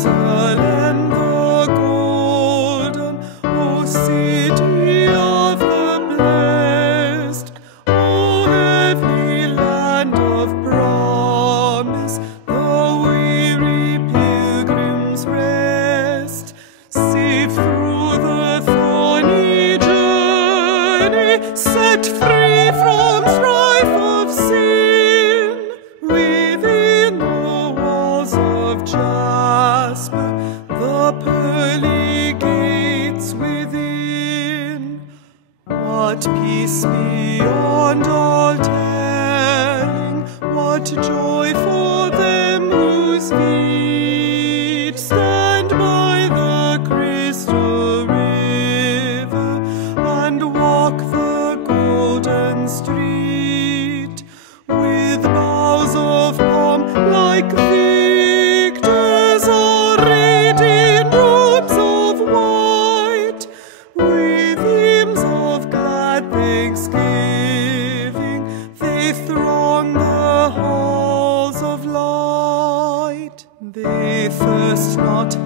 Jerusalem the golden, O city of the blessed, O heavenly land of promise, the weary pilgrims rest. Safe through the thorny journey, set free from strife of sin, within the walls of jasper, the pearly gates within. What peace beyond all telling, what joy for them whose feet stand by the crystal river and walk the golden street, with boughs of palm like victors arrayed in robes of white, with hymns of glad thanksgiving they throng the halls of light. They thirst not